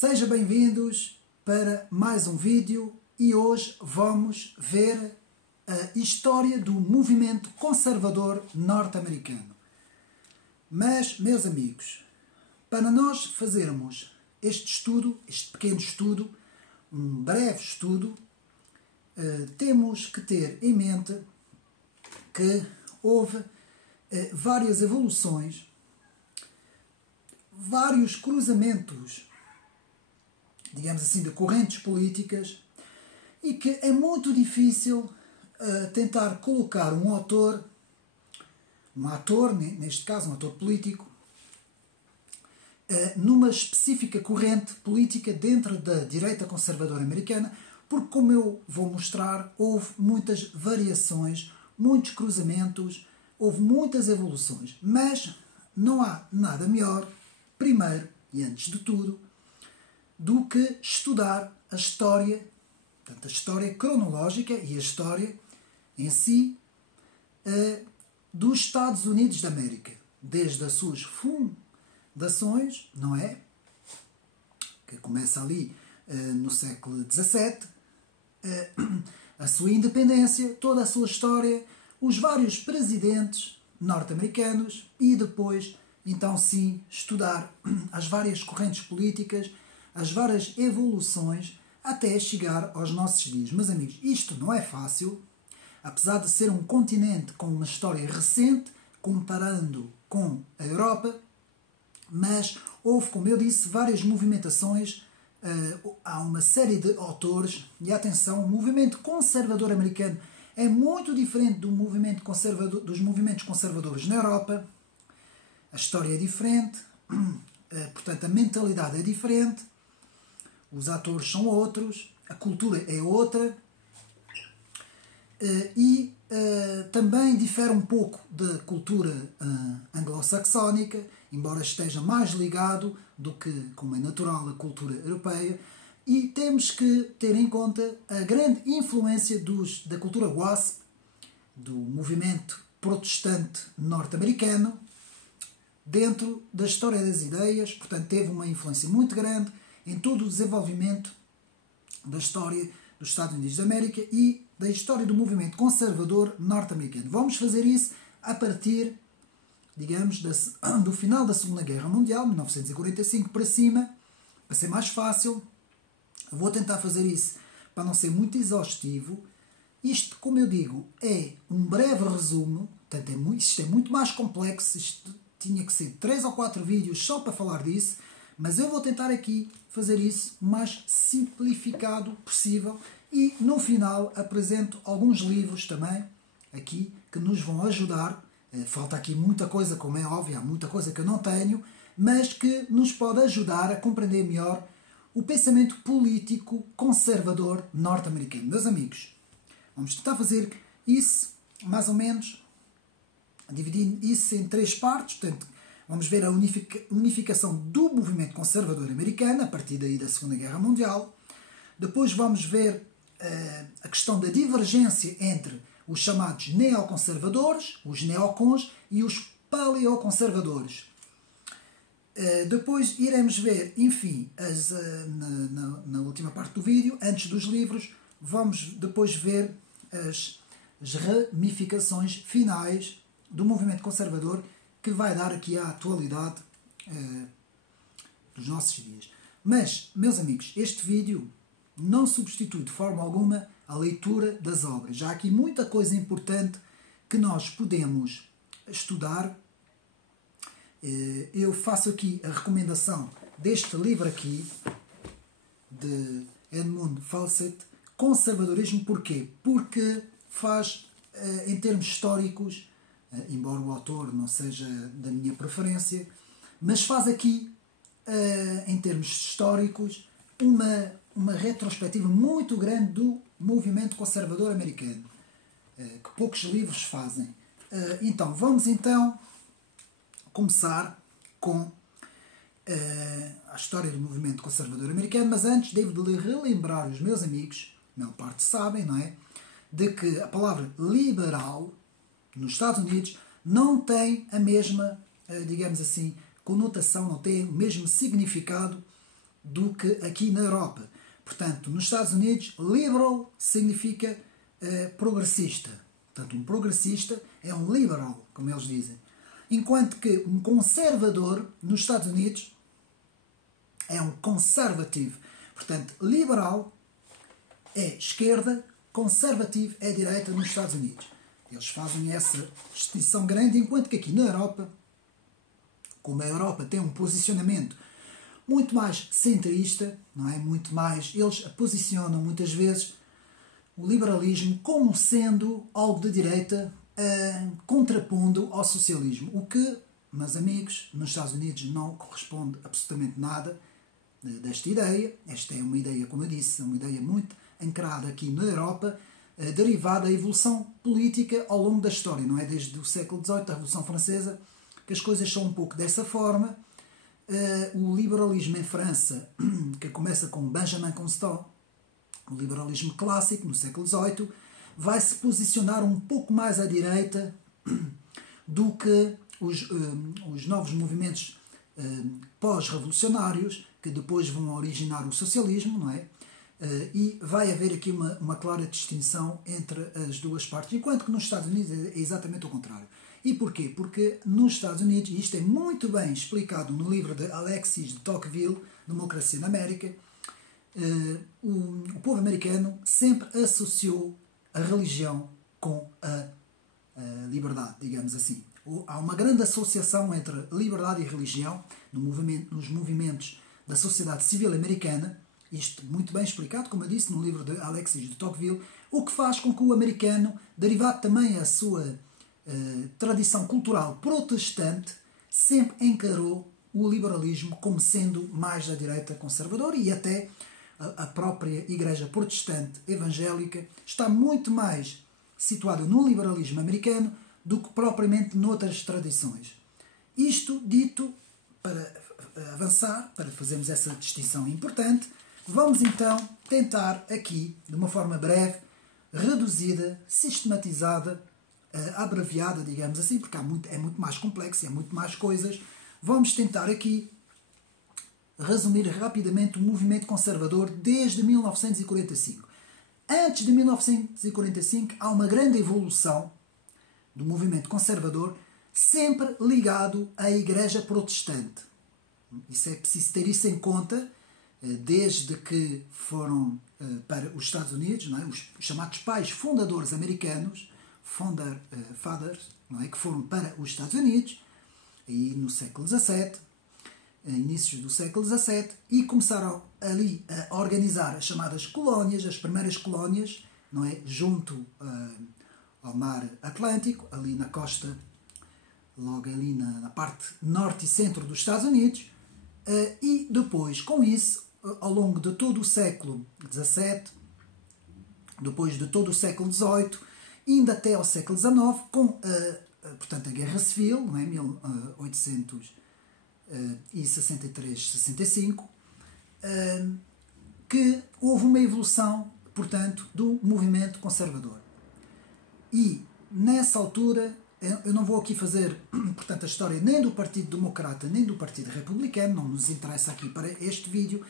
Sejam bem-vindos para mais um vídeo e hoje vamos ver a história do movimento conservador norte-americano. Mas, meus amigos, para nós fazermos este estudo, este pequeno estudo, um breve estudo, temos que ter em mente que houve várias evoluções, vários cruzamentos, digamos assim, de correntes políticas e que é muito difícil tentar colocar um ator, neste caso um ator político, numa específica corrente política dentro da direita conservadora americana, porque, como eu vou mostrar, houve muitas variações, muitos cruzamentos, houve muitas evoluções, mas não há nada melhor, primeiro e antes de tudo, do que estudar a história, portanto, a história cronológica e a história em si dos Estados Unidos da América, desde as suas fundações, não é? Que começa ali no século XVII, a sua independência, toda a sua história, os vários presidentes norte-americanos e depois, então sim, estudar as várias correntes políticas, as várias evoluções até chegar aos nossos dias. Meus amigos, isto não é fácil, apesar de ser um continente com uma história recente, comparando com a Europa, mas houve, como eu disse, várias movimentações, há uma série de autores, e atenção, o movimento conservador americano é muito diferente do movimento conservador, dos movimentos conservadores na Europa, a história é diferente, portanto a mentalidade é diferente, os atores são outros, a cultura é outra e também difere um pouco da cultura anglo-saxónica, embora esteja mais ligado do que, como é natural, a cultura europeia, e temos que ter em conta a grande influência da cultura WASP, do movimento protestante norte-americano, dentro da história das ideias, portanto teve uma influência muito grande em todo o desenvolvimento da história dos Estados Unidos da América e da história do movimento conservador norte-americano. Vamos fazer isso a partir, digamos, do final da Segunda Guerra Mundial, 1945 para cima, para ser mais fácil. Vou tentar fazer isso para não ser muito exaustivo. Isto, como eu digo, é um breve resumo, portanto isto é muito mais complexo, isto tinha que ser 3 ou 4 vídeos só para falar disso, mas eu vou tentar aqui fazer isso o mais simplificado possível e no final apresento alguns livros também aqui que nos vão ajudar. Falta aqui muita coisa, como é óbvio, há muita coisa que eu não tenho, mas que nos pode ajudar a compreender melhor o pensamento político conservador norte-americano. Meus amigos, vamos tentar fazer isso mais ou menos, dividindo isso em 3 partes. Portanto, vamos ver a unificação do movimento conservador americano a partir daí da Segunda Guerra Mundial. Depois vamos ver a questão da divergência entre os chamados neoconservadores, os neocons e os paleoconservadores. Depois iremos ver, enfim, na última parte do vídeo, antes dos livros, vamos depois ver as ramificações finais do movimento conservador que vai dar aqui a atualidade dos nossos dias. Mas, meus amigos, este vídeo não substitui de forma alguma a leitura das obras. Já há aqui muita coisa importante que nós podemos estudar. Eu faço aqui a recomendação deste livro aqui, de Edmund Fawcett, Conservadorismo. Porquê? Porque faz, em termos históricos, embora o autor não seja da minha preferência, mas faz aqui, em termos históricos, uma retrospectiva muito grande do movimento conservador americano, que poucos livros fazem. Então, vamos começar com a história do movimento conservador americano, mas antes devo de relembrar os meus amigos, a maior parte sabem, não é? De que a palavra liberal nos Estados Unidos não tem a mesma, digamos assim, conotação, não tem o mesmo significado do que aqui na Europa. Portanto, nos Estados Unidos, liberal significa progressista. Portanto, um progressista é um liberal, como eles dizem. Enquanto que um conservador nos Estados Unidos é um conservative. Portanto, liberal é esquerda, conservativo é direita nos Estados Unidos. Eles fazem essa distinção grande, enquanto que aqui na Europa, como a Europa tem um posicionamento muito mais centrista, não é? Muito mais, eles posicionam muitas vezes o liberalismo como sendo algo de direita, contrapondo ao socialismo, o que, meus amigos, nos Estados Unidos não corresponde absolutamente nada desta ideia. Esta é uma ideia, como eu disse, uma ideia muito ancrada aqui na Europa, derivada da evolução política ao longo da história, não é? Desde o século XVIII, da Revolução Francesa, que as coisas são um pouco dessa forma. O liberalismo em França, que começa com Benjamin Constant, o liberalismo clássico, no século XVIII, vai se posicionar um pouco mais à direita do que os novos movimentos pós-revolucionários, que depois vão originar o socialismo, não é? E vai haver aqui uma clara distinção entre as duas partes, enquanto que nos Estados Unidos é exatamente o contrário. E porquê? Porque nos Estados Unidos, e isto é muito bem explicado no livro de Alexis de Tocqueville, Democracia na América, o povo americano sempre associou a religião com a liberdade, digamos assim. Há uma grande associação entre liberdade e religião nos movimentos da sociedade civil americana, isto muito bem explicado, como eu disse, no livro de Alexis de Tocqueville, o que faz com que o americano, derivado também a sua tradição cultural protestante, sempre encarou o liberalismo como sendo mais da direita conservadora, e até a própria Igreja Protestante Evangélica está muito mais situada no liberalismo americano do que propriamente noutras tradições. Isto dito para avançar, para fazermos essa distinção importante, vamos então tentar aqui, de uma forma breve, reduzida, sistematizada, abreviada, digamos assim, porque é muito mais complexo, é muito mais coisas. Vamos tentar aqui resumir rapidamente o movimento conservador desde 1945. Antes de 1945 há uma grande evolução do movimento conservador, sempre ligado à Igreja Protestante. Isso é preciso ter isso em conta, desde que foram para os Estados Unidos, não é? Os chamados pais fundadores americanos, fathers, não é? Que foram para os Estados Unidos, aí no século XVII, inícios do século XVII, e começaram ali a organizar as chamadas colónias, as primeiras colónias, não é? Junto ao mar Atlântico, ali na costa, logo ali na parte norte e centro dos Estados Unidos, e depois, com isso, ao longo de todo o século XVII, depois de todo o século XVIII, ainda até ao século XIX, com portanto, a Guerra Civil, não é? 1863-65, que houve uma evolução, portanto, do movimento conservador. E, nessa altura, eu não vou aqui fazer, portanto, a história nem do Partido Democrata nem do Partido Republicano, não nos interessa aqui para este vídeo,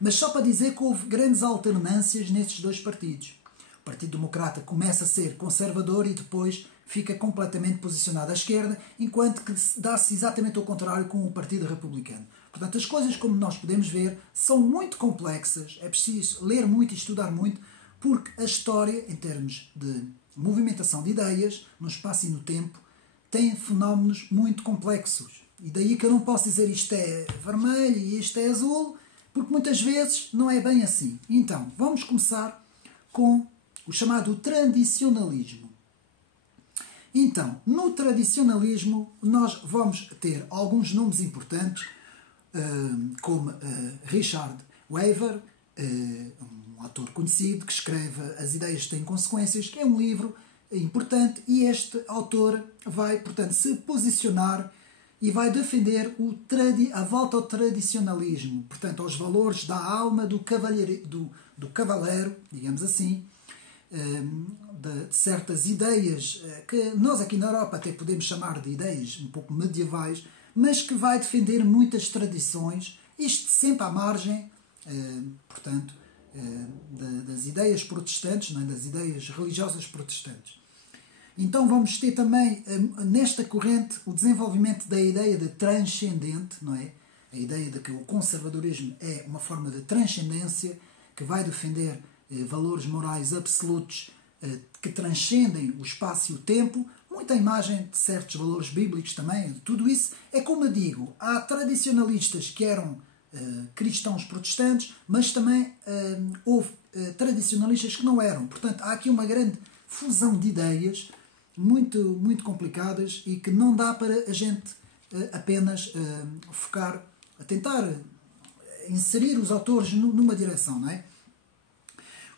mas só para dizer que houve grandes alternâncias nesses dois partidos. O Partido Democrata começa a ser conservador e depois fica completamente posicionado à esquerda, enquanto que dá-se exatamente ao contrário com o Partido Republicano. Portanto, as coisas, como nós podemos ver, são muito complexas, é preciso ler muito e estudar muito, porque a história, em termos de movimentação de ideias, no espaço e no tempo, tem fenómenos muito complexos. E daí que eu não posso dizer isto é vermelho e isto é azul, porque muitas vezes não é bem assim. Então, vamos começar com o chamado tradicionalismo. Então, no tradicionalismo, nós vamos ter alguns nomes importantes, como Richard Weaver, um autor conhecido que escreve As Ideias Têm Consequências, que é um livro importante, e este autor vai, portanto, se posicionar e vai defender a volta ao tradicionalismo, portanto, aos valores da alma do cavaleiro, digamos assim, de certas ideias que nós aqui na Europa até podemos chamar de ideias um pouco medievais, mas que vai defender muitas tradições Isto sempre à margem, portanto, das ideias protestantes, não é? Das ideias religiosas protestantes. Então vamos ter também, nesta corrente, o desenvolvimento da ideia de transcendente, não é? A ideia de que o conservadorismo é uma forma de transcendência que vai defender valores morais absolutos que transcendem o espaço e o tempo, muita imagem de certos valores bíblicos também. Tudo isso é como eu digo, há tradicionalistas que eram cristãos protestantes, mas também houve tradicionalistas que não eram. Portanto, há aqui uma grande fusão de ideias muito, muito complicadas e que não dá para a gente apenas focar, a tentar inserir os autores numa direção, não é?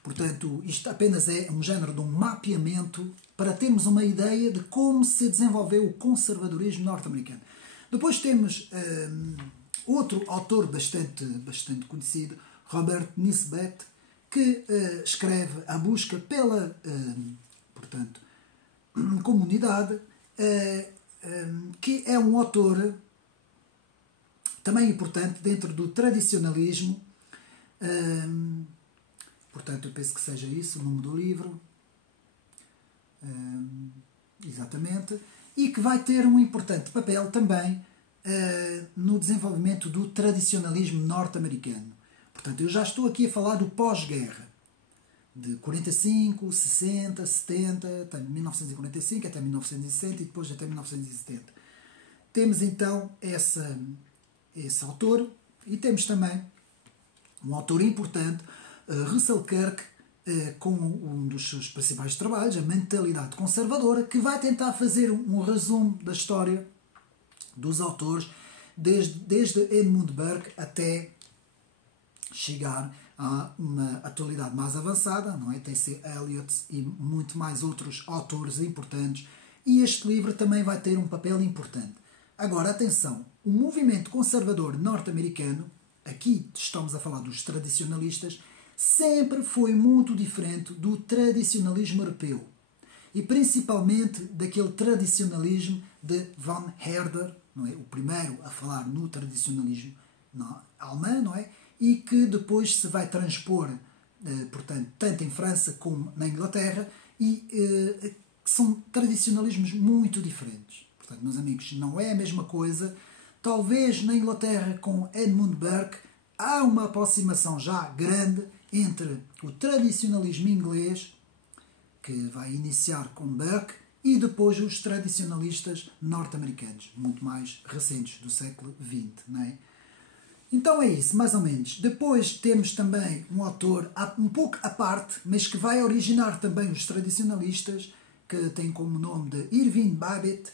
Portanto, isto apenas é um género de um mapeamento para termos uma ideia de como se desenvolveu o conservadorismo norte-americano. Depois temos outro autor bastante conhecido, Robert Nisbet, que escreve A Busca pela portanto, Comunidade, que é um autor também importante dentro do tradicionalismo. Portanto, eu penso que seja isso o nome do livro. Exatamente. E que vai ter um importante papel também no desenvolvimento do tradicionalismo norte-americano. Portanto, eu já estou aqui a falar do pós-guerra, de 45, 60, 70, até 1945, até 1960 e depois até 1970. Temos então esse autor e temos também um autor importante, Russell Kirk, com um dos seus principais trabalhos, A Mentalidade Conservadora, que vai tentar fazer um resumo da história dos autores desde Edmund Burke até chegar a uma atualidade mais avançada, não é? T.C. Eliot e muito mais outros autores importantes, e este livro também vai ter um papel importante. Agora, atenção, o movimento conservador norte-americano, aqui estamos a falar dos tradicionalistas, sempre foi muito diferente do tradicionalismo europeu e principalmente daquele tradicionalismo de Von Herder, não é? O primeiro a falar no tradicionalismo alemão, não é? E que depois se vai transpor, portanto, tanto em França como na Inglaterra, e são tradicionalismos muito diferentes. Portanto, meus amigos, não é a mesma coisa. Talvez na Inglaterra com Edmund Burke há uma aproximação já grande entre o tradicionalismo inglês, que vai iniciar com Burke, e depois os tradicionalistas norte-americanos, muito mais recentes, do século XX. Não é? Então é isso, mais ou menos. Depois temos também um autor um pouco à parte, mas que vai originar também os tradicionalistas, que tem como nome de Irving Babbitt,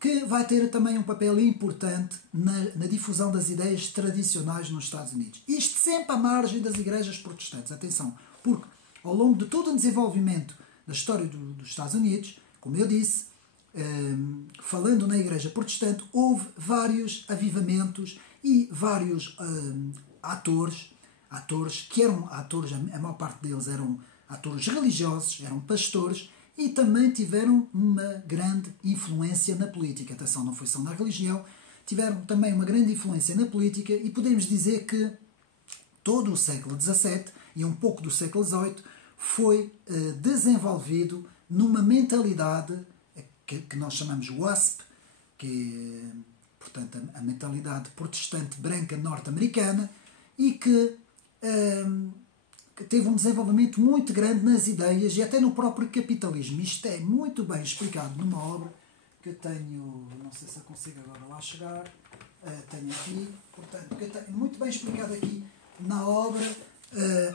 que vai ter também um papel importante na difusão das ideias tradicionais nos Estados Unidos. Isto sempre à margem das igrejas protestantes. Atenção, porque ao longo de todo o desenvolvimento da história dos Estados Unidos, como eu disse, falando na igreja protestante, houve vários avivamentos e vários atores que eram atores, a maior parte deles eram atores religiosos, eram pastores, e também tiveram uma grande influência na política. Atenção, não foi só na religião, tiveram também uma grande influência na política, e podemos dizer que todo o século XVII e um pouco do século XVIII foi desenvolvido numa mentalidade que nós chamamos WASP, que é, portanto, a mentalidade protestante branca norte-americana, e que teve um desenvolvimento muito grande nas ideias e até no próprio capitalismo. Isto é muito bem explicado numa obra que eu tenho, não sei se eu consigo agora lá chegar, tenho aqui, portanto, que eu tenho muito bem explicado aqui na obra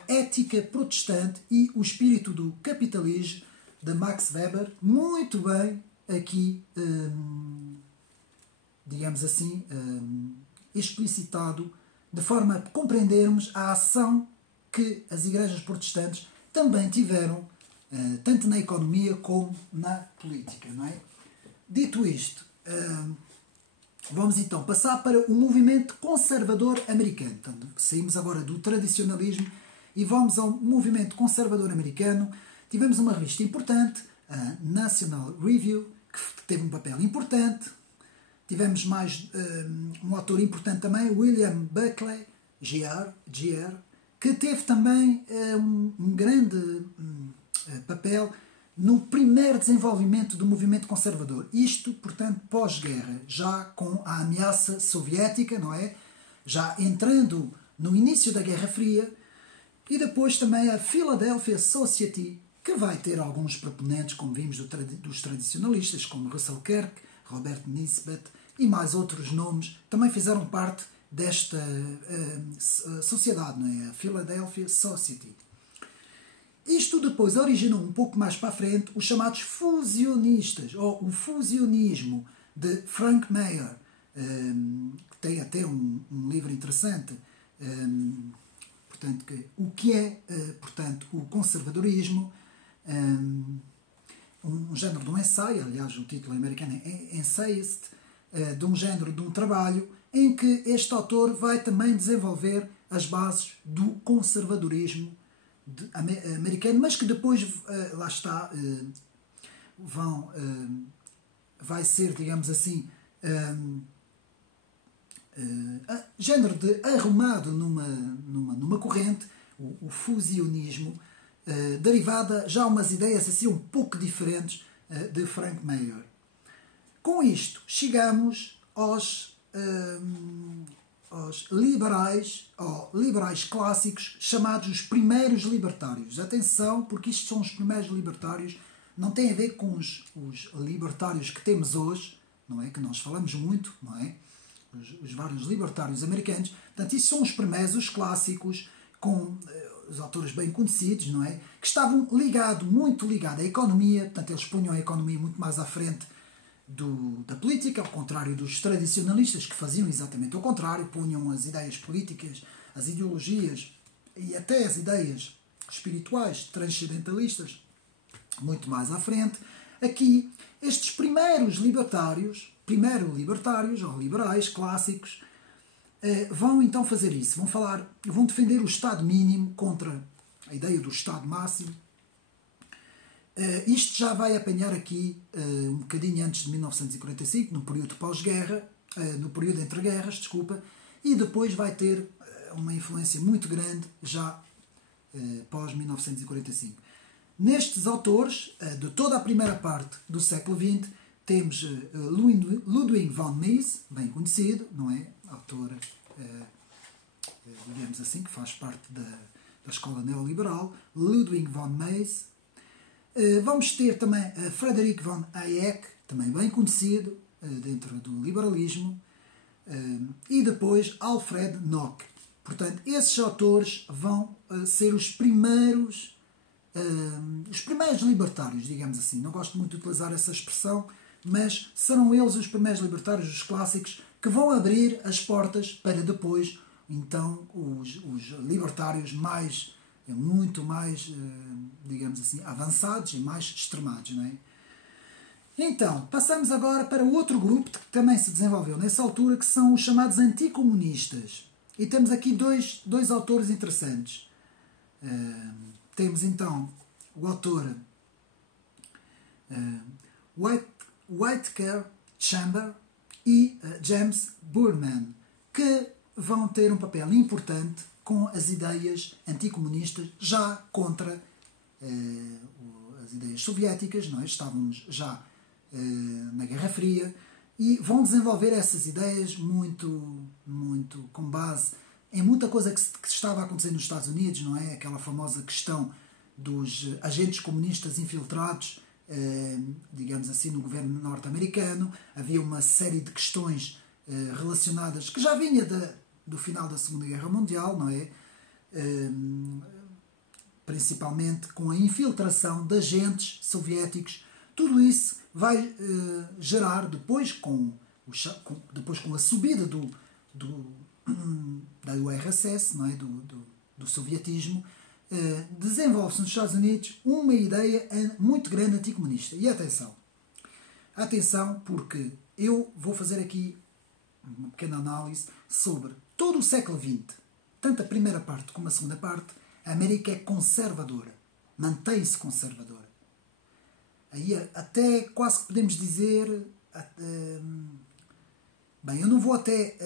Ética Protestante e o Espírito do Capitalismo, de Max Weber, muito bem aqui, digamos assim, explicitado, de forma a compreendermos a ação que as igrejas protestantes também tiveram, tanto na economia como na política. Não é? Dito isto, vamos então passar para o movimento conservador americano. Portanto, saímos agora do tradicionalismo e vamos ao movimento conservador americano. Tivemos uma revista importante, a National Review, que teve um papel importante. tivemos mais um autor importante também, William Buckley, Gr., que teve também um grande papel no primeiro desenvolvimento do movimento conservador. Isto, portanto, pós-guerra, já com a ameaça soviética, não é? Já entrando no início da Guerra Fria, e depois também a Philadelphia Society, que vai ter alguns proponentes, como vimos, dos tradicionalistas, como Russell Kirk, Robert Nisbet e mais outros nomes, também fizeram parte desta sociedade, não é? A Philadelphia Society. Isto depois originou um pouco mais para a frente os chamados fusionistas, ou o fusionismo de Frank Meyer, que tem até um livro interessante, portanto, o que é, portanto, o conservadorismo, um género de um ensaio, aliás o título americano é Essayist, de um género de um trabalho em que este autor vai também desenvolver as bases do conservadorismo americano, mas que depois, lá está, vai ser, digamos assim, género de arrumado numa corrente, o fusionismo, derivada já umas ideias assim um pouco diferentes de Frank Meyer. Com isto, chegamos aos liberais, ou liberais clássicos, chamados os primeiros libertários. Atenção, porque isto são os primeiros libertários, não tem a ver com os libertários que temos hoje, não é? Que nós falamos muito, não é? Os vários libertários americanos. Portanto, isso são os primeiros, os clássicos, com os autores bem conhecidos, não é? Que estavam muito ligados à economia, portanto, eles punham a economia muito mais à frente da política, ao contrário dos tradicionalistas, que faziam exatamente o contrário, punham as ideias políticas, as ideologias e até as ideias espirituais, transcendentalistas, muito mais à frente. Aqui, estes primeiros libertários ou liberais clássicos, vão então fazer isso, vão defender o Estado mínimo contra a ideia do Estado máximo. Isto já vai apanhar aqui um bocadinho antes de 1945, no período pós-guerra, no período entre guerras, e depois vai ter uma influência muito grande já pós-1945. Nestes autores, de toda a primeira parte do século XX, temos Ludwig von Mises, bem conhecido, não é? Autor, digamos assim, que faz parte da escola neoliberal, Ludwig von Mises. Vamos ter também Friedrich von Hayek, também bem conhecido dentro do liberalismo, e depois Alfred Nock. Portanto, esses autores vão ser os primeiros libertários, digamos assim. Não gosto muito de utilizar essa expressão, mas serão eles os primeiros libertários, os clássicos, que vão abrir as portas para depois, então, os libertários muito mais, digamos assim, avançados e mais extremados, não é? Então, passamos agora para outro grupo que também se desenvolveu nessa altura, que são os chamados anticomunistas. E temos aqui dois autores interessantes. Temos então o autor Whittaker Chamber e James Burman, que vão ter um papel importante com as ideias anticomunistas, já contra as ideias soviéticas. Nós estávamos já na Guerra Fria, e vão desenvolver essas ideias muito com base em muita coisa que estava a acontecer nos Estados Unidos, não é? Aquela famosa questão dos agentes comunistas infiltrados, digamos assim, no governo norte-americano. Havia uma série de questões relacionadas, que já vinha do final da Segunda Guerra Mundial, não é? Principalmente com a infiltração de agentes soviéticos. Tudo isso vai gerar, depois com a subida da URSS, não é? do sovietismo, desenvolve-se nos Estados Unidos uma ideia muito grande anticomunista. E atenção, porque eu vou fazer aqui uma pequena análise sobre todo o século XX, tanto a primeira parte como a segunda parte. A América é conservadora, mantém-se conservadora. Aí até quase que podemos dizer Bem, eu não vou até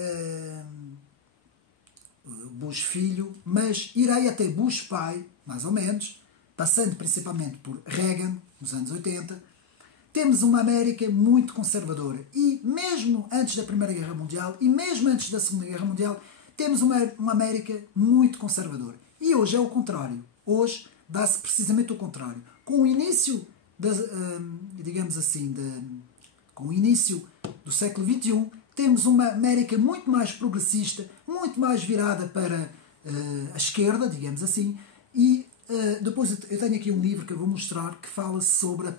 Bush filho, mas irei até Bush pai, mais ou menos, passando principalmente por Reagan, nos anos 80. Temos uma América muito conservadora. E mesmo antes da Primeira Guerra Mundial e mesmo antes da Segunda Guerra Mundial, temos uma América muito conservadora. E hoje é o contrário. Hoje dá-se precisamente o contrário. Com o início, digamos assim, com o início do século XXI, temos uma América muito mais progressista, muito mais virada para a esquerda, digamos assim, e depois eu tenho aqui um livro que eu vou mostrar que fala sobre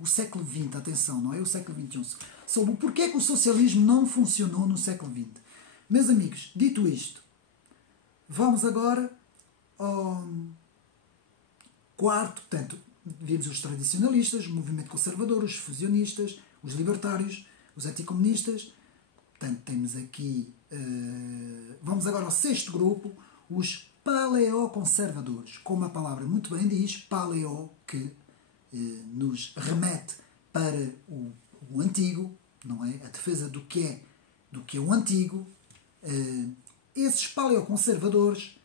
o século XX, atenção, não é o século XXI, sobre o porquê que o socialismo não funcionou no século XX. Meus amigos, dito isto, vamos agora ao quarto, portanto, vimos os tradicionalistas, o movimento conservador, os fusionistas, os libertários, os anticomunistas. Portanto, temos aqui, vamos agora ao sexto grupo, os paleoconservadores. Como a palavra muito bem diz, paleo, que nos remete para o antigo, não é? A defesa do que é o antigo. Esses paleoconservadores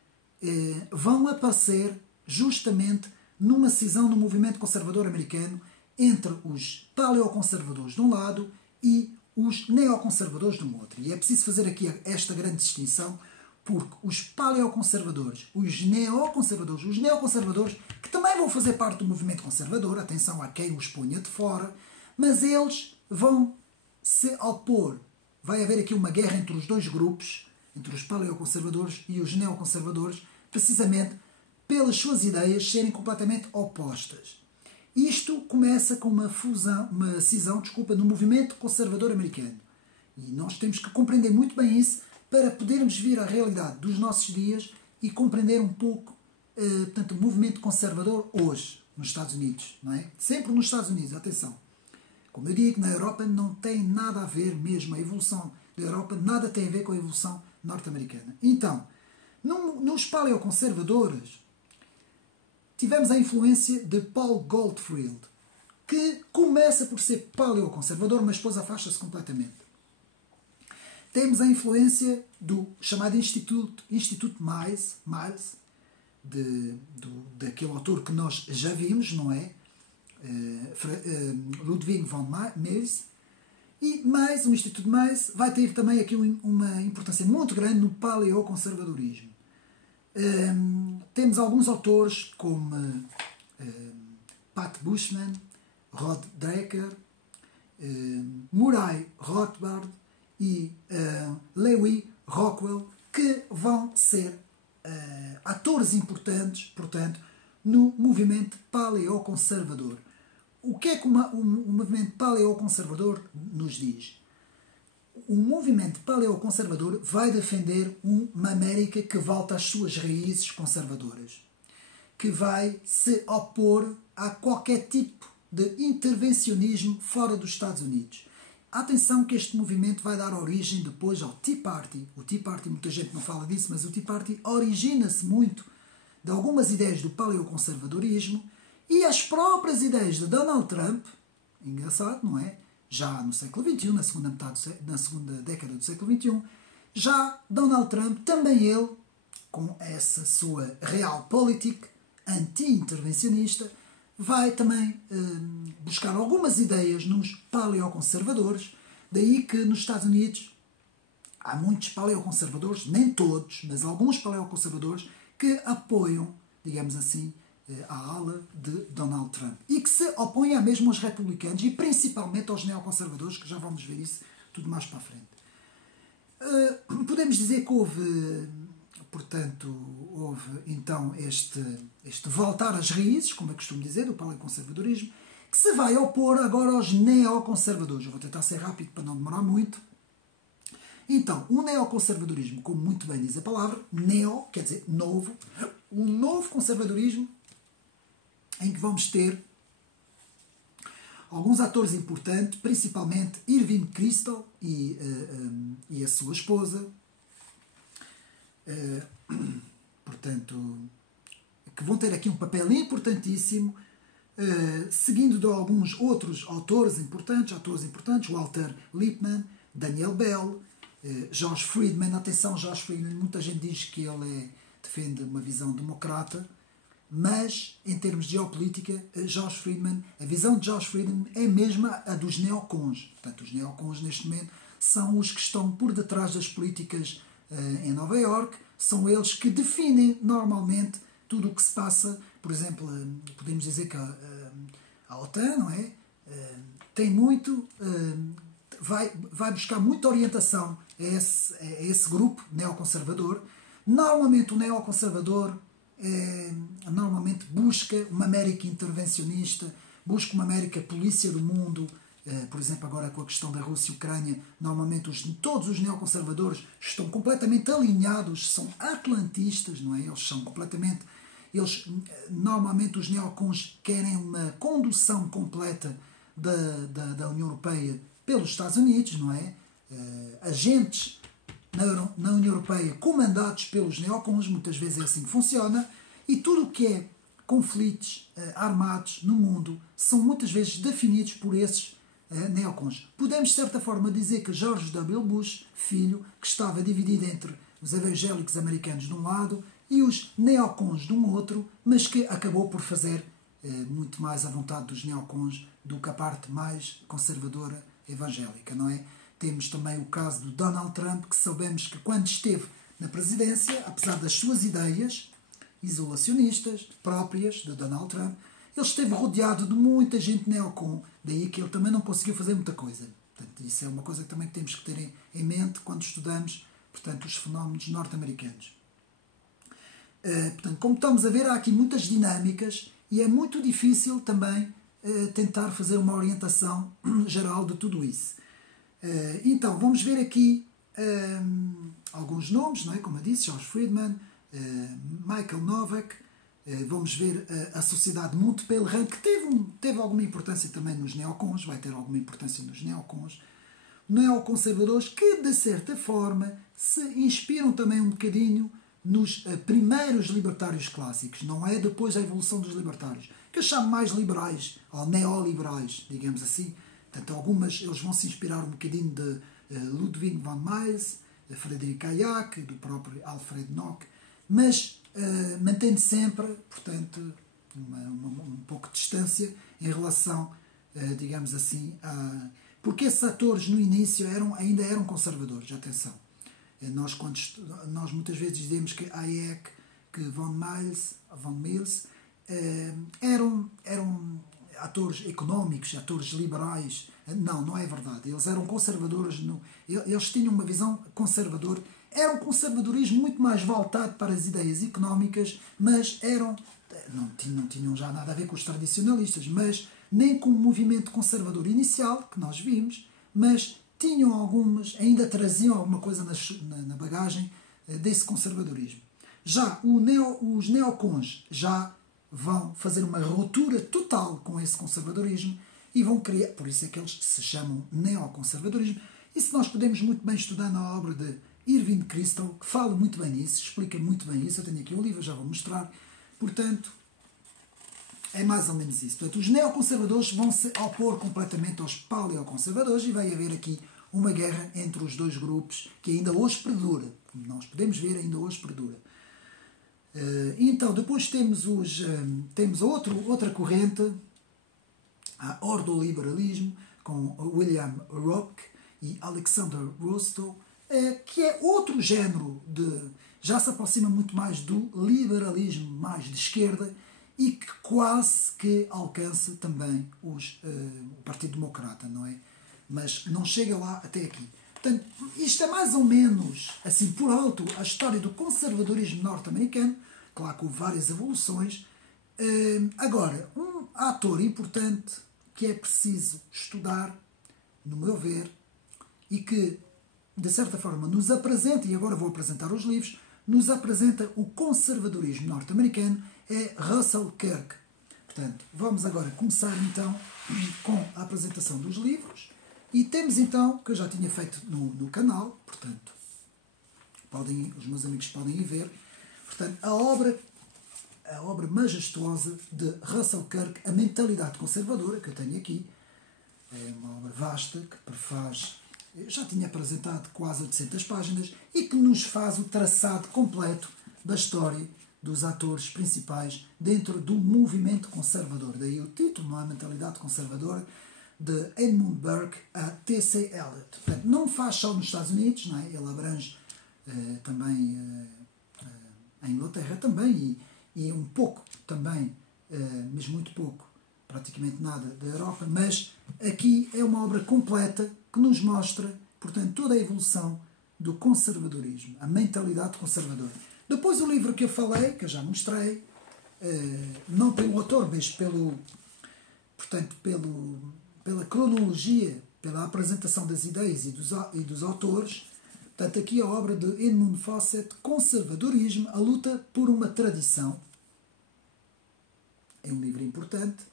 vão aparecer justamente numa cisão no movimento conservador americano entre os paleoconservadores de um lado e os neoconservadores do outro. E é preciso fazer aqui esta grande distinção, porque os paleoconservadores, os neoconservadores, que também vão fazer parte do movimento conservador, atenção a quem os ponha de fora, mas eles vão se opor. Vai haver aqui uma guerra entre os dois grupos, entre os paleoconservadores e os neoconservadores, precisamente pelas suas ideias serem completamente opostas. Isto começa com uma cisão no movimento conservador americano. E nós temos que compreender muito bem isso para podermos vir à realidade dos nossos dias e compreender um pouco portanto, o movimento conservador hoje, nos Estados Unidos. Não é? Sempre nos Estados Unidos, atenção. Como eu digo, na Europa não tem nada a ver mesmo, a evolução da Europa nada tem a ver com a evolução norte-americana. Então, nos paleoconservadores, tivemos a influência de Paul Goldfield, que começa por ser paleoconservador, mas depois afasta-se completamente. Temos a influência do chamado Instituto Miles, daquele autor que nós já vimos, não é? Ludwig von Mises. E mais, o Instituto Miles vai ter também aqui uma importância muito grande no paleoconservadorismo. Temos alguns autores como Pat Bushman, Rod Drecker, Murray Rothbard e Lewy Rockwell, que vão ser atores importantes, portanto, no movimento paleoconservador. O que é que o movimento paleoconservador nos diz? O movimento paleoconservador vai defender uma América que volta às suas raízes conservadoras, que vai se opor a qualquer tipo de intervencionismo fora dos Estados Unidos. Atenção que este movimento vai dar origem depois ao Tea Party. O Tea Party, muita gente não fala disso, mas o Tea Party origina-se muito de algumas ideias do paleoconservadorismo e as próprias ideias de Donald Trump, engraçado, não é? Já no século XXI, na segunda década do século XXI, já Donald Trump, também ele, com essa sua realpolitik anti-intervencionista, vai também buscar algumas ideias nos paleoconservadores, daí que nos Estados Unidos há muitos paleoconservadores, nem todos, mas alguns paleoconservadores que apoiam, digamos assim, à ala de Donald Trump e que se opõem a mesmo aos republicanos e principalmente aos neoconservadores, que já vamos ver isso tudo mais para a frente. Podemos dizer que houve então este voltar às raízes, como é costume dizer, do paleoconservadorismo, que se vai opor agora aos neoconservadores. Eu vou tentar ser rápido para não demorar muito. Então, o neoconservadorismo, como muito bem diz a palavra, neo quer dizer novo, um novo conservadorismo em que vamos ter alguns atores importantes, principalmente Irving Kristol e a sua esposa, portanto, que vão ter aqui um papel importantíssimo, seguindo de alguns outros atores importantes, Walter Lippmann, Daniel Bell, Josh Friedman, atenção, Josh Friedman, muita gente diz que ele defende uma visão democrata, mas em termos de geopolítica, Josh Friedman, a visão de Josh Friedman é mesmo a dos neocons. Portanto, os neocons neste momento são os que estão por detrás das políticas em Nova Iorque, são eles que definem normalmente tudo o que se passa. Por exemplo, podemos dizer que a OTAN, não é? Tem muito, vai buscar muita orientação a esse grupo neoconservador. Normalmente o neoconservador normalmente busca uma América intervencionista, busca uma América polícia do mundo. Por exemplo, agora com a questão da Rússia e Ucrânia, normalmente todos os neoconservadores estão completamente alinhados, são atlantistas, não é? Normalmente os neocons querem uma condução completa da União Europeia pelos Estados Unidos, não é? Agentes na União Europeia comandados pelos neocons, muitas vezes é assim que funciona, e tudo o que é conflitos armados no mundo são muitas vezes definidos por esses neocons. Podemos, de certa forma, dizer que George W. Bush, filho, que estava dividido entre os evangélicos americanos de um lado e os neocons de um outro, mas que acabou por fazer muito mais à vontade dos neocons do que a parte mais conservadora evangélica, não é? Temos também o caso do Donald Trump, que sabemos que quando esteve na presidência, apesar das suas ideias isolacionistas próprias de Donald Trump, ele esteve rodeado de muita gente neocon, daí que ele também não conseguiu fazer muita coisa. Portanto, isso é uma coisa que também temos que ter em mente quando estudamos, portanto, os fenómenos norte-americanos. Portanto, como estamos a ver, há aqui muitas dinâmicas e é muito difícil também tentar fazer uma orientação geral de tudo isso. Então, vamos ver aqui alguns nomes, não é? Como eu disse, George Friedman, Michael Novak, vamos ver a Sociedade Montpellier, que teve alguma importância também nos neocons, vai ter alguma importância nos neocons, neoconservadores que, de certa forma, se inspiram também um bocadinho nos primeiros libertários clássicos, não é depois da evolução dos libertários, que eu chamo mais liberais, ou neoliberais, digamos assim. Portanto, eles vão se inspirar um bocadinho de Ludwig von Mises, de Friedrich Hayek, do próprio Alfred Nock, mas mantendo sempre, portanto, um pouco de distância em relação, digamos assim, porque esses atores no início ainda eram conservadores, atenção. Nós muitas vezes dizemos que Hayek, que von Mises eram atores económicos, atores liberais. Não é verdade. Eles eram conservadores, eles tinham uma visão conservadora. Era um conservadorismo muito mais voltado para as ideias económicas, mas não tinham já nada a ver com os tradicionalistas, mas nem com o movimento conservador inicial, que nós vimos, mas ainda traziam alguma coisa na bagagem desse conservadorismo. Já os neocons já vão fazer uma ruptura total com esse conservadorismo e vão criar, por isso é que eles se chamam neoconservadorismo. Isso nós podemos muito bem estudar na obra de Irving Kristol, que fala muito bem nisso, explica muito bem isso. Eu tenho aqui o livro, já vou mostrar. Portanto, é mais ou menos isso. Portanto, os neoconservadores vão se opor completamente aos paleoconservadores e vai haver aqui uma guerra entre os dois grupos que ainda hoje perdura. Como nós podemos ver, ainda hoje perdura. Então, depois temos outra corrente, a ordoliberalismo, com William Rock e Alexander Rostow, que é outro género já se aproxima muito mais do liberalismo mais de esquerda e que quase que alcança também o Partido Democrata, não é? Mas não chega lá até aqui. Portanto, isto é mais ou menos, assim por alto, a história do conservadorismo norte-americano, claro que houve várias evoluções. Agora, um ator importante que é preciso estudar, no meu ver, e que, de certa forma, nos apresenta, e agora vou apresentar os livros, nos apresenta o conservadorismo norte-americano, é Russell Kirk. Portanto, vamos agora começar então com a apresentação dos livros. E temos então, que eu já tinha feito no canal, portanto, os meus amigos podem ir ver, portanto, a obra majestuosa de Russell Kirk, A Mentalidade Conservadora, que eu tenho aqui. É uma obra vasta, que prefaz eu já tinha apresentado quase 800 páginas e que nos faz o traçado completo da história dos atores principais dentro do movimento conservador. Daí o título, não é? Mentalidade conservadora, de Edmund Burke a T.C. Eliot. Portanto, não faz só nos Estados Unidos, não é? Ele abrange também a Inglaterra também e um pouco também, mas muito pouco, praticamente nada da Europa, mas aqui é uma obra completa que nos mostra, portanto, toda a evolução do conservadorismo, a mentalidade conservadora. Depois o livro que eu falei, que eu já mostrei, não pelo autor, mas pela cronologia, pela apresentação das ideias e dos autores. Portanto, aqui a obra de Edmund Fawcett, Conservadorismo, a luta por uma tradição. É um livro importante,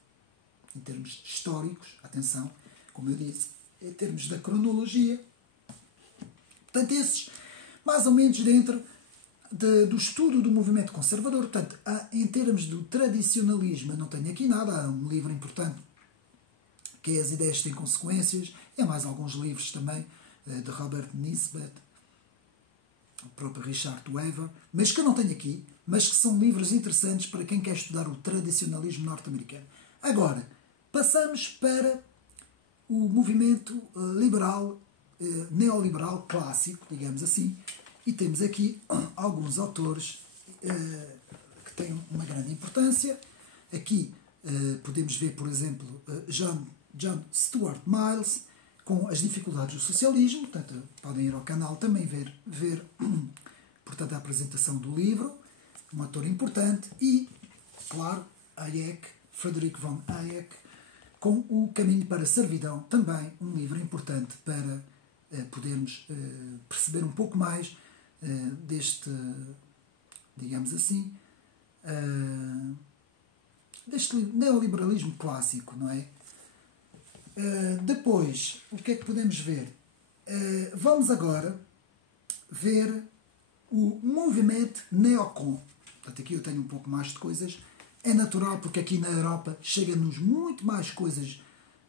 em termos históricos, atenção, como eu disse, em termos da cronologia. Portanto, esses, mais ou menos dentro do estudo do movimento conservador. Portanto, em termos do tradicionalismo, eu não tenho aqui nada. Há um livro importante, que é As Ideias Têm Consequências. E há mais alguns livros também, de Robert Nisbet, o próprio Richard Weaver, mas que eu não tenho aqui, mas que são livros interessantes para quem quer estudar o tradicionalismo norte-americano. Agora, passamos para o movimento liberal, neoliberal clássico, digamos assim, e temos aqui alguns autores que têm uma grande importância. Aqui podemos ver, por exemplo, John Stuart Mill, com as dificuldades do socialismo. Portanto, podem ir ao canal também ver portanto, a apresentação do livro. Um autor importante. E, claro, Hayek, Frederick von Hayek, com O Caminho para a Servidão, também um livro importante para podermos perceber um pouco mais deste, digamos assim, deste neoliberalismo clássico, não é? Depois, o que é que podemos ver? Vamos agora ver o movimento neocon. Portanto, aqui eu tenho um pouco mais de coisas. É natural porque aqui na Europa chega-nos muito mais coisas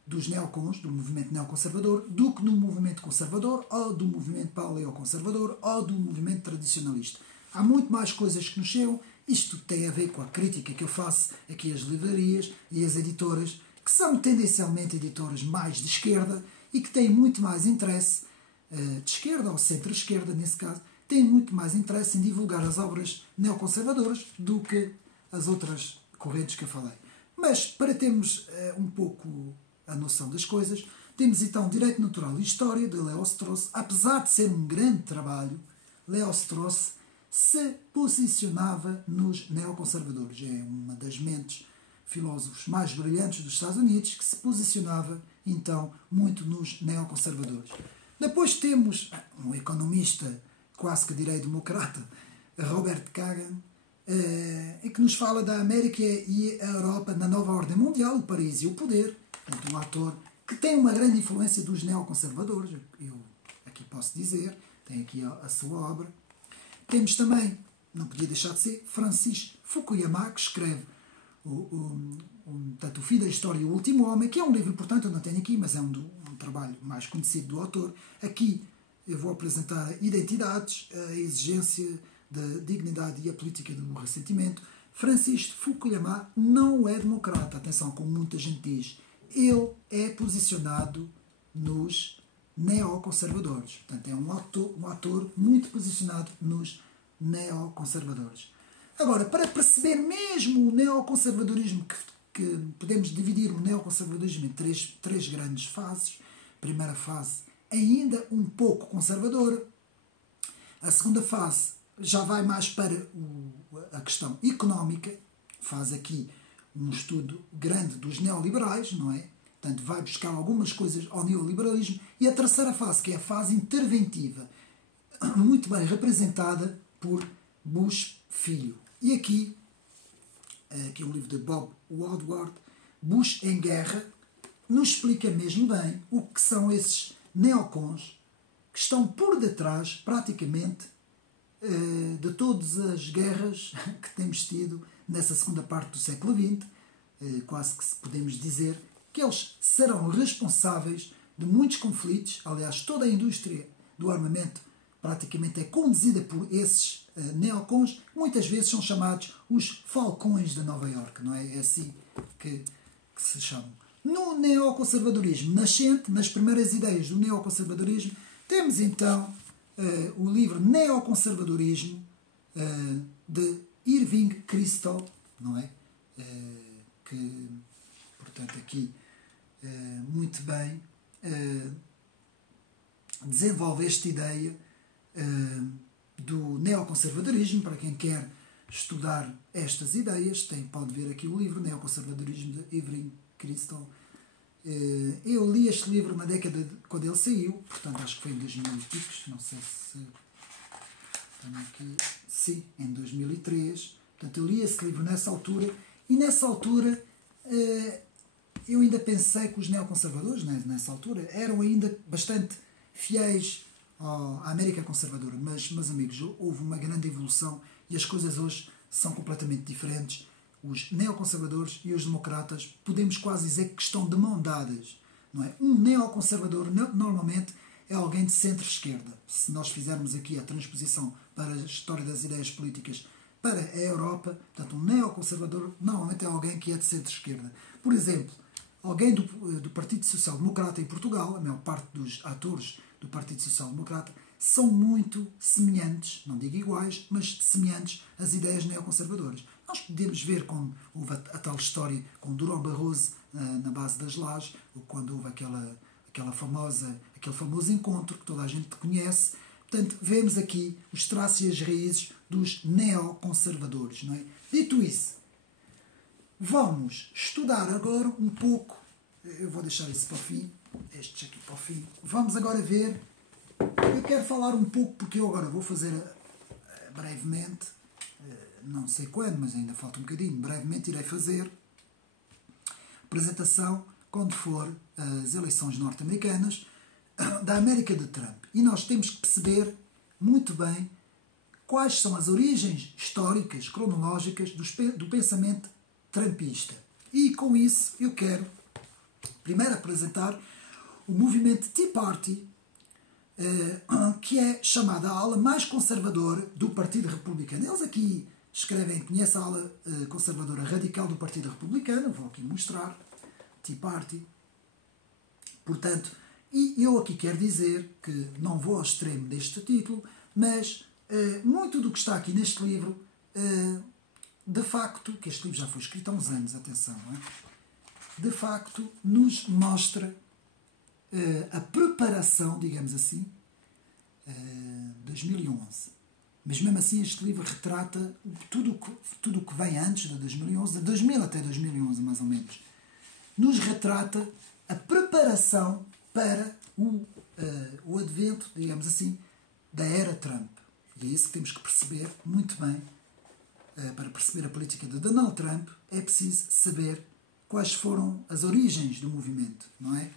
dos neocons, do movimento neoconservador, do que no movimento conservador, ou do movimento paleoconservador, ou do movimento tradicionalista. Há muito mais coisas que nos chegam. Isto tem a ver com a crítica que eu faço aqui às livrarias e às editoras, que são tendencialmente editoras mais de esquerda e que têm muito mais interesse, de esquerda ou centro-esquerda nesse caso, têm muito mais interesse em divulgar as obras neoconservadoras do que as outras correntes que eu falei. Mas, para termos um pouco a noção das coisas, temos então Direito Natural e História, de Leo Strauss. Apesar de ser um grande trabalho, Leo Strauss se posicionava nos neoconservadores. É uma das mentes filósofos mais brilhantes dos Estados Unidos que se posicionava, então, muito nos neoconservadores. Depois temos um economista, quase que direi democrata, Robert Kagan, que nos fala da América e a Europa na nova ordem mundial, o paraíso e o poder. Portanto, um autor que tem uma grande influência dos neoconservadores, eu aqui posso dizer, tem aqui a sua obra. Temos também, não podia deixar de ser, Francis Fukuyama, que escreve o Fim da História e o Último Homem, que é um livro importante, eu não tenho aqui, mas é um trabalho mais conhecido do autor. Aqui eu vou apresentar identidades, a exigência da dignidade e a política do ressentimento. Francis Fukuyama não é democrata, atenção, como muita gente diz. Ele é posicionado nos neoconservadores. Portanto, é um ator muito posicionado nos neoconservadores. Agora, para perceber mesmo o neoconservadorismo, que podemos dividir o neoconservadorismo em três grandes fases. Primeira fase, ainda um pouco conservadora. A segunda fase já vai mais para a questão económica, faz aqui um estudo grande dos neoliberais, não é? Portanto, vai buscar algumas coisas ao neoliberalismo. E a terceira fase, que é a fase interventiva, muito bem representada por Bush Filho. E aqui é um livro de Bob Woodward, Bush em Guerra, nos explica mesmo bem o que são esses neocons que estão por detrás, praticamente, de todas as guerras que temos tido nessa segunda parte do século XX. Quase que podemos dizer que eles serão responsáveis de muitos conflitos. Aliás, toda a indústria do armamento praticamente é conduzida por esses neocons, muitas vezes são chamados os falcões de Nova Iorque, não é? É assim que se chamam. No neoconservadorismo nascente, nas primeiras ideias do neoconservadorismo, temos então o livro Neoconservadorismo de Irving Kristol, não é? Que, portanto, aqui muito bem desenvolve esta ideia do neoconservadorismo. Para quem quer estudar estas ideias, pode ver aqui o livro Neoconservadorismo de Irving Kristol. Eu li este livro na década quando ele saiu, portanto acho que foi em 2000 e picos, não sei se tenho aqui, sim, em 2003. Portanto, eu li esse livro nessa altura, e nessa altura eu ainda pensei que os neoconservadores, nessa altura, eram ainda bastante fiéis à América conservadora, mas, meus amigos, houve uma grande evolução e as coisas hoje são completamente diferentes. Os neoconservadores e os democratas, podemos quase dizer que estão de mão dadas, não é? Um neoconservador normalmente é alguém de centro-esquerda. Se nós fizermos aqui a transposição para a história das ideias políticas para a Europa, portanto, um neoconservador normalmente é alguém que é de centro-esquerda. Por exemplo, alguém do Partido Social Democrata em Portugal, a maior parte dos atores do Partido Social Democrata são muito semelhantes, não digo iguais, mas semelhantes às ideias neoconservadoras. Nós podemos ver quando houve a tal história com Durão Barroso na base das Lajes, ou quando houve aquele famoso encontro que toda a gente conhece. Portanto, vemos aqui os traços e as raízes dos neoconservadores, não é? Dito isso, vamos estudar agora um pouco, eu vou deixar isso para o fim, estes aqui para o fim. Vamos agora ver, eu quero falar um pouco, porque eu agora vou fazer brevemente, não sei quando, mas ainda falta um bocadinho, brevemente irei fazer apresentação quando for as eleições norte-americanas da América de Trump. E nós temos que perceber muito bem quais são as origens históricas, cronológicas do pensamento trumpista. E com isso eu quero primeiro apresentar o movimento Tea Party, que é chamada a ala mais conservadora do Partido Republicano. Eles aqui escrevem, conhece a ala conservadora radical do Partido Republicano, vou aqui mostrar, Tea Party. Portanto, e eu aqui quero dizer que não vou ao extremo deste título, mas muito do que está aqui neste livro, de facto, que este livro já foi escrito há uns anos, atenção, não é? De facto nos mostra a preparação, digamos assim, 2011. Mas mesmo assim este livro retrata tudo o que vem antes de 2011, de 2000 até 2011 mais ou menos. Nos retrata a preparação para o advento, digamos assim, da era Trump. E é isso que temos que perceber muito bem. Para perceber a política de Donald Trump é preciso saber quais foram as origens do movimento, não é?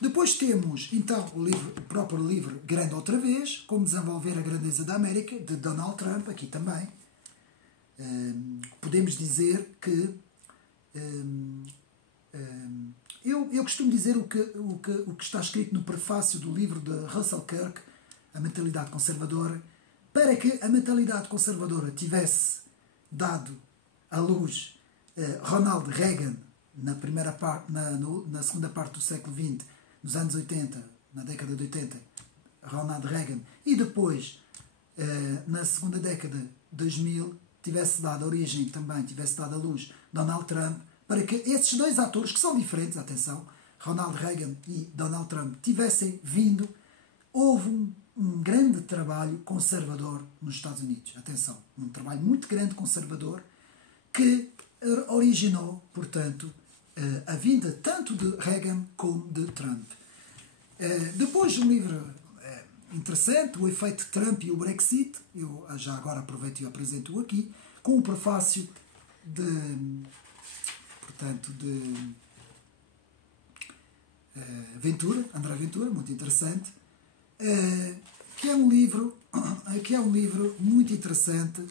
Depois temos, então, o próprio livro Grande Outra Vez, Como Desenvolver a Grandeza da América, de Donald Trump, aqui também. Podemos dizer que... eu costumo dizer o que está escrito no prefácio do livro de Russell Kirk, A Mentalidade Conservadora, para que a mentalidade conservadora tivesse dado à luz Ronald Reagan na segunda parte do século XX, nos anos 80, na década de 80, Ronald Reagan, e depois, na segunda década de 2000, tivesse dado origem também, tivesse dado à luz Donald Trump, para que esses dois atores, que são diferentes, atenção, Ronald Reagan e Donald Trump, tivessem vindo. Houve um grande trabalho conservador nos Estados Unidos. Atenção, um trabalho muito grande conservador que originou, portanto, a vinda tanto de Reagan como de Trump. Depois um livro interessante, O Efeito Trump e o Brexit, eu já agora aproveito e apresento-o aqui, com o prefácio de André Ventura, muito interessante, que é um livro muito interessante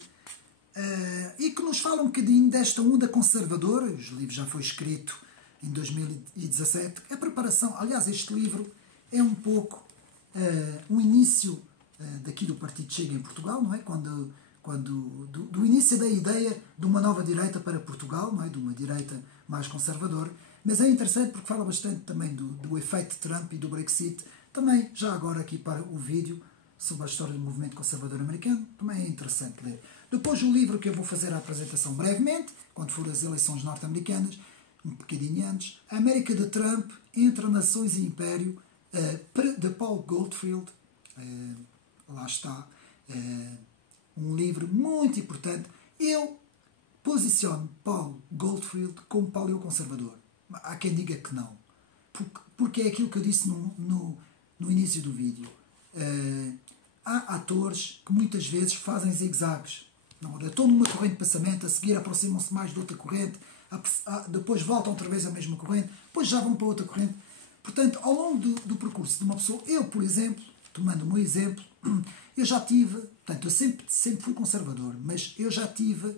e que nos fala um bocadinho desta onda conservadora. O livro já foi escrito em 2017. A preparação, aliás, este livro é um pouco o início daqui do Partido Chega em Portugal, não é? Do início da ideia de uma nova direita para Portugal, não é? De uma direita mais conservadora. Mas é interessante porque fala bastante também do efeito Trump e do Brexit. Também, já agora aqui para o vídeo, sobre a história do movimento conservador americano, também é interessante ler. Depois o livro que eu vou fazer a apresentação brevemente, quando for as eleições norte-americanas, um bocadinho antes, A América de Trump, Entre Nações e Império, de Paul Goldfield. Lá está. Um livro muito importante. Eu posiciono Paul Goldfield como paleoconservador. Há quem diga que não. Porque é aquilo que eu disse no início do vídeo. Há atores que muitas vezes fazem zigue-zagues. Estão numa corrente de pensamento, a seguir aproximam-se mais de outra corrente, depois voltam outra vez à mesma corrente, depois já vão para outra corrente. Portanto, ao longo do percurso de uma pessoa, eu, por exemplo, tomando o meu exemplo, eu já tive, portanto, eu sempre fui conservador, mas eu já tive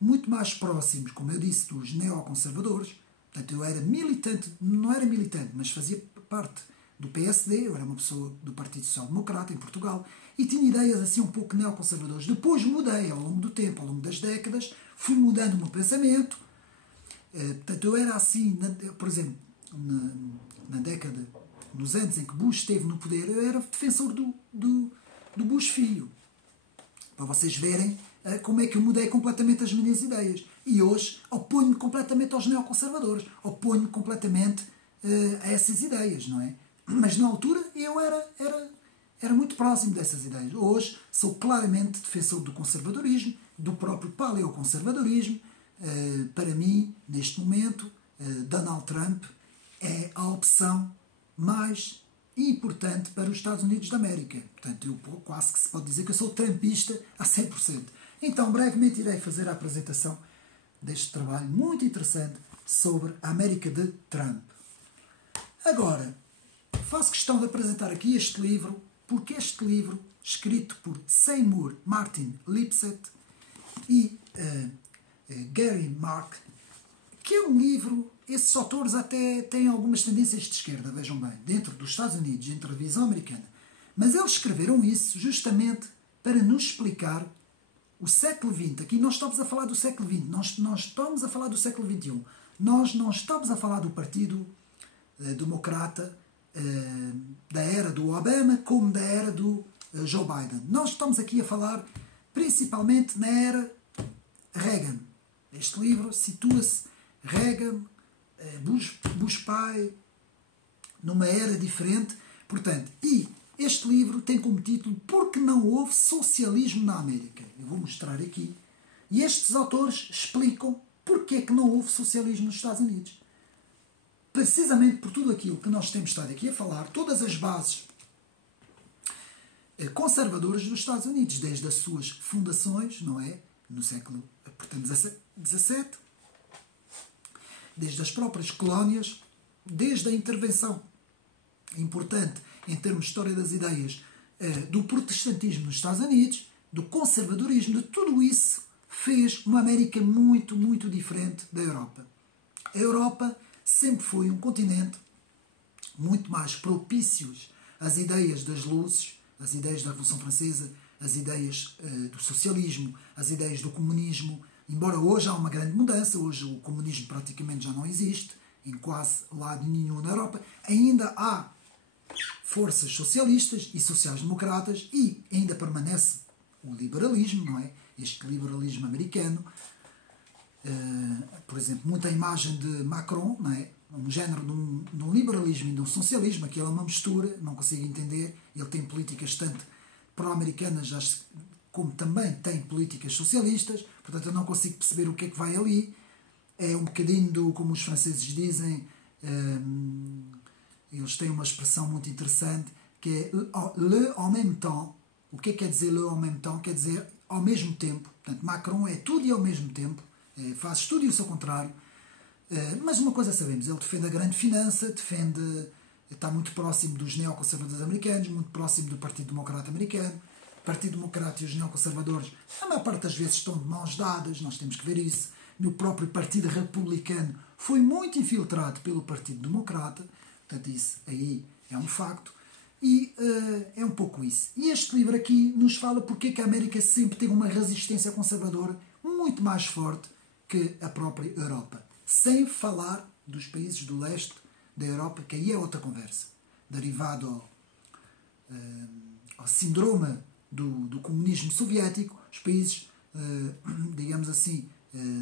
muito mais próximos, como eu disse, dos neoconservadores. Portanto, eu era militante, não era militante, mas fazia parte do PSD, eu era uma pessoa do Partido Social Democrata em Portugal, e tinha ideias assim um pouco neoconservadoras. Depois mudei ao longo do tempo, ao longo das décadas, fui mudando o meu pensamento. Portanto, eu era assim, por exemplo, na década, nos anos em que Bush esteve no poder, eu era defensor do Bush filho. Para vocês verem como é que eu mudei completamente as minhas ideias. E hoje oponho-me completamente aos neoconservadores, oponho-me completamente a essas ideias, não é? Mas na altura eu era muito próximo dessas ideias. Hoje sou claramente defensor do conservadorismo, do próprio paleoconservadorismo. Para mim, neste momento, Donald Trump é a opção mais importante para os Estados Unidos da América. Portanto, eu quase que se pode dizer que eu sou trumpista a 100%. Então, brevemente irei fazer a apresentação deste trabalho muito interessante sobre a América de Trump. Agora, faço questão de apresentar aqui este livro, porque este livro, escrito por Seymour Martin Lipset e Gary Mark, que é um livro, esses autores até têm algumas tendências de esquerda, vejam bem, dentro dos Estados Unidos, dentro da visão americana. Mas eles escreveram isso justamente para nos explicar o século XX. Aqui nós estamos a falar do século XX, nós estamos a falar do século XXI. Nós não estamos a falar do Partido Democrata da era do Obama como da era do Joe Biden. Nós estamos aqui a falar principalmente na era Reagan. Este livro situa-se Reagan, Bush pai, numa era diferente. Portanto, e este livro tem como título Porque não houve socialismo na América. Eu vou mostrar aqui. E estes autores explicam porque é que não houve socialismo nos Estados Unidos. Precisamente por tudo aquilo que nós temos estado aqui a falar, todas as bases conservadoras dos Estados Unidos, desde as suas fundações, não é? No século, portanto, XVII, desde as próprias colónias, desde a intervenção importante em termos de história das ideias do protestantismo nos Estados Unidos, do conservadorismo, de tudo isso fez uma América muito, muito diferente da Europa. A Europa sempre foi um continente muito mais propício às ideias das luzes, às ideias da Revolução Francesa, às ideias do socialismo, às ideias do comunismo. Embora hoje há uma grande mudança, hoje o comunismo praticamente já não existe, em quase lado nenhum na Europa, ainda há forças socialistas e sociais-democratas e ainda permanece o liberalismo, não é? Este liberalismo americano. Por exemplo, muita imagem de Macron, não é? Um género de um liberalismo e de um socialismo, aquilo é uma mistura, não consigo entender. Ele tem políticas tanto pró-americanas como também tem políticas socialistas, portanto eu não consigo perceber o que é que vai ali. É um bocadinho como os franceses dizem, eles têm uma expressão muito interessante que é le en même temps. O que é que quer dizer le en même temps? Quer dizer ao mesmo tempo. Portanto, Macron é tudo e ao mesmo tempo, faz tudo e o seu contrário. Mas uma coisa sabemos, ele defende a grande finança, está muito próximo dos neoconservadores americanos, muito próximo do Partido Democrata americano. O Partido Democrata e os neoconservadores, a maior parte das vezes, estão de mãos dadas, nós temos que ver isso. no próprio Partido Republicano, foi muito infiltrado pelo Partido Democrata. Portanto, isso aí é um facto. E é um pouco isso. E este livro aqui nos fala porque é que a América sempre teve uma resistência conservadora muito mais forte que a própria Europa. Sem falar dos países do leste da Europa, que aí é outra conversa. Derivado ao síndrome do comunismo soviético, os países, digamos assim,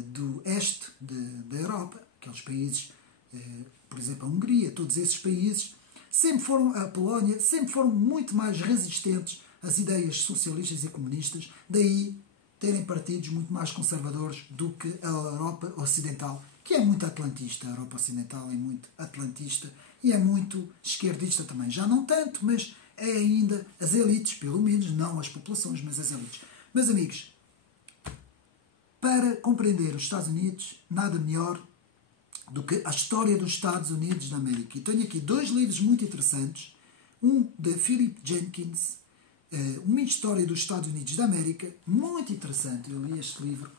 do este da Europa, aqueles países, por exemplo, a Hungria, todos esses países, sempre foram, a Polónia, sempre foram muito mais resistentes às ideias socialistas e comunistas, daí terem partidos muito mais conservadores do que a Europa Ocidental, que é muito atlantista. A Europa Ocidental é muito atlantista e é muito esquerdista também. Já não tanto, mas é ainda as elites, pelo menos, não as populações, mas as elites. Meus amigos, para compreender os Estados Unidos, nada melhor do que a história dos Estados Unidos da América. E tenho aqui dois livros muito interessantes. Um de Philip Jenkins, uma história dos Estados Unidos da América, muito interessante. Eu li este livro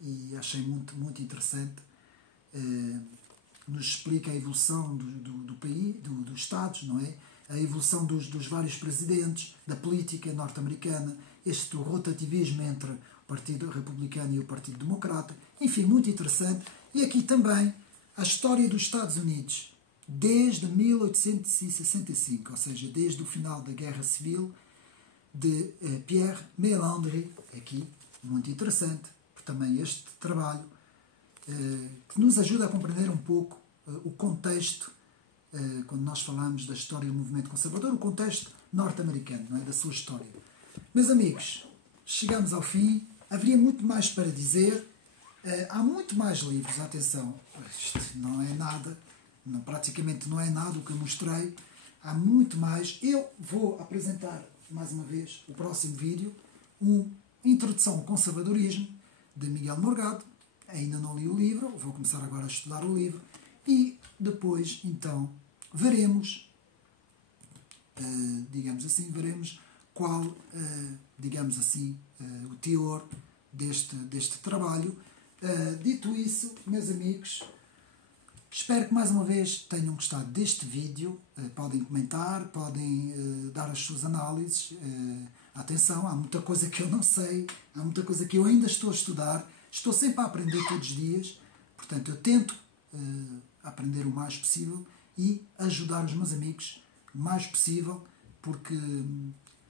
e achei muito, muito interessante. Nos explica a evolução do país, dos Estados, não é? A evolução dos vários presidentes, da política norte-americana, este rotativismo entre o Partido Republicano e o Partido Democrata. Enfim, muito interessante. E aqui também a história dos Estados Unidos desde 1865, ou seja, desde o final da Guerra Civil, de Pierre Mélandry, aqui, muito interessante, por também este trabalho, que nos ajuda a compreender um pouco o contexto, quando nós falamos da história do movimento conservador, o contexto norte-americano, não é? Da sua história. Meus amigos, chegamos ao fim, haveria muito mais para dizer. Há muito mais livros, atenção, isto não é nada, praticamente não é nada o que eu mostrei, há muito mais. Eu vou apresentar, mais uma vez, o próximo vídeo, uma introdução ao conservadorismo, de Miguel Morgado. Ainda não li o livro, vou começar agora a estudar o livro, e depois, então, veremos, digamos assim, veremos qual, digamos assim, o teor deste trabalho. Dito isso, meus amigos, espero que mais uma vez tenham gostado deste vídeo. Podem comentar, podem dar as suas análises. Atenção, há muita coisa que eu não sei, há muita coisa que eu ainda estou a estudar. Estou sempre a aprender todos os dias, portanto eu tento aprender o mais possível e ajudar os meus amigos o mais possível, porque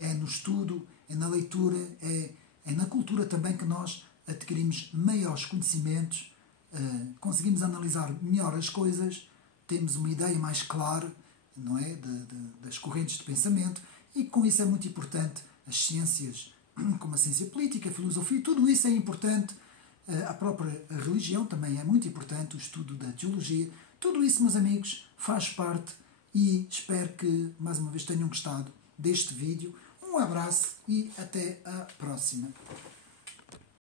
é no estudo, é na leitura, é na cultura também que nós adquirimos maiores conhecimentos, conseguimos analisar melhor as coisas, temos uma ideia mais clara, não é, das correntes de pensamento, e com isso é muito importante as ciências, como a ciência política, a filosofia, tudo isso é importante. A própria religião também é muito importante, o estudo da teologia. Tudo isso, meus amigos, faz parte, e espero que mais uma vez tenham gostado deste vídeo. Um abraço e até a próxima.